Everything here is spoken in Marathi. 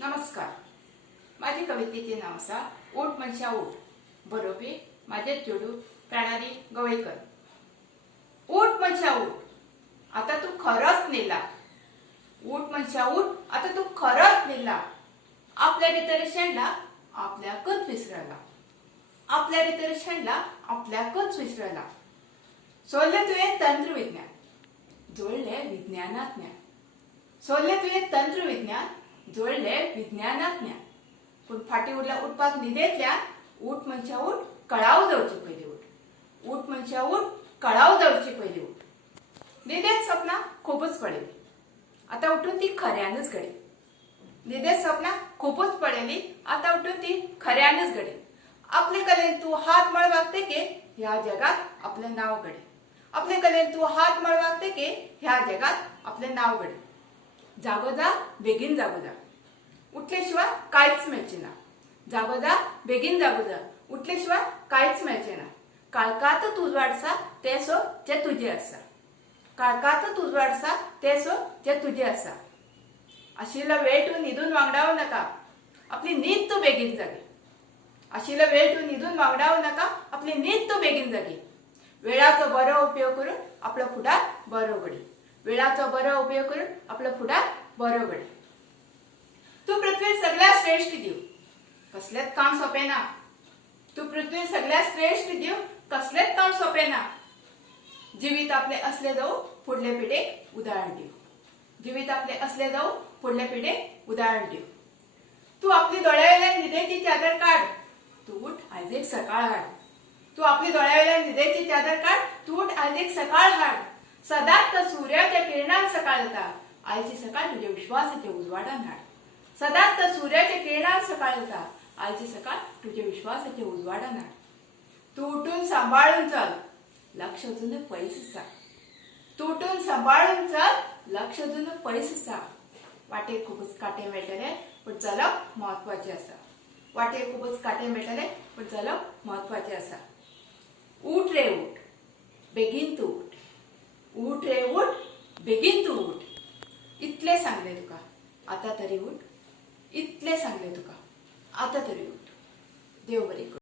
नमस्कार. माझी कवितेचे नाव असा ऊठ मनशा ऊठ. बरोबी माझे जोडू प्रणाली गवळीकर. ऊठ मनशा ऊठ, आता तू खरंच नेला. ऊठ मनशा ऊठ, आता तू खरंच नेला. आपल्या भीतर शेणला आपल्याकच विसरायला. आपल्या भीतर शेणला आपल्याकच विसरायला. सोडले तुझे तंत्र विज्ञान, जोडले विज्ञानात ज्ञान. सोडले तुझे तंत्र विज्ञान, जोडले विज्ञानात ज्ञान. पण फाटी उडला उठपाक निदेतल्या. ऊठ मनशा ऊठ, कळाव जावची पहिले ऊठ. ऊठ मनशा ऊठ, कळाव जावची पहिले ऊठ. निदेत स्वप्ना खूपच पडेली, आता उठून ती खऱ्यानच घडे. निदेत स्वप्ना खूपच पडेली, आता उठून ती खऱ्यानच घडे. आपले कलेन तू हात मळ वागते के ह्या जगात आपले नाव घडे. आपले कलेन तू हात मळ वागते के ह्या जगात आपले नाव घडे. जागो जा, बेगीन जागो जा, उठल्याशिवाय काहीच मिळचे ना. जागो जा, बेगीन जागो जा, उठल्याशिवाय काहीच मिळचे ना. काळकात तुझ वाडसा ते सो जे तुझे असा. काळकात तुझ वाडसा ते सो जे तुझे असा. अशीला वेळ तू निधून वांगडावू नका, आपली नीत तू बेगीन जागे. अशीला वेळ तू निधून वांगडावू नका, आपली नीत तू बेगीन जागे. वेळाचा बरो उपयोग करून आपला फुडार बरो घडे. वेळाचा बरो उपयोग करून आपला फुडार बरो घडे. तू पृथ्वी सगळ्यात श्रेष्ठ देव, कसलेच काम सोपे ना. तू पृथ्वी सगळ्यात श्रेष्ठ देव, कसलेच काम सोपे ना. जीवित आपले असले जाऊ पुढले पिढेक उदाहरण देव. जीवित आपले असले जाऊ पुढले पिढेक उदाहरण देव. तू आपली डोळ्यावेल्या निधेची चादर काढ, तू उठ आज एक सकाळ हाड. तू आपली डोळ्यावेल्या निधेची चादर काढ, तू उठ आज एक सकाळ हाड. सदात सूर्याच्या किरणात सकाळ होता, आजची सकाळ तुझ्या विश्वासाच्या उजवाडा नाड. सदात सूर्याच्या किरणात सकाळ होता, आजची सकाळ तुझ्या विश्वासाच्या उजवाडा नाड. तू उठून सांभाळून चल, लक्ष अजून पैस सा. तू उठून सांभाळून चल, लक्ष अजून पैस सा. वाटे खूपच काटे मेळटले पण चलप महत्वाचे असा. वाटे खूपच काटे मेळटले पण चलप महत्वाचे असा. उठ रे उठ, बेगीन तू उठ. उठ रे उठ, बेगीन तू उठ. इतले सांगले तुका, आता तरी उठ. इतले सांगले तुका, आता तरी उठ. देव बरे करू.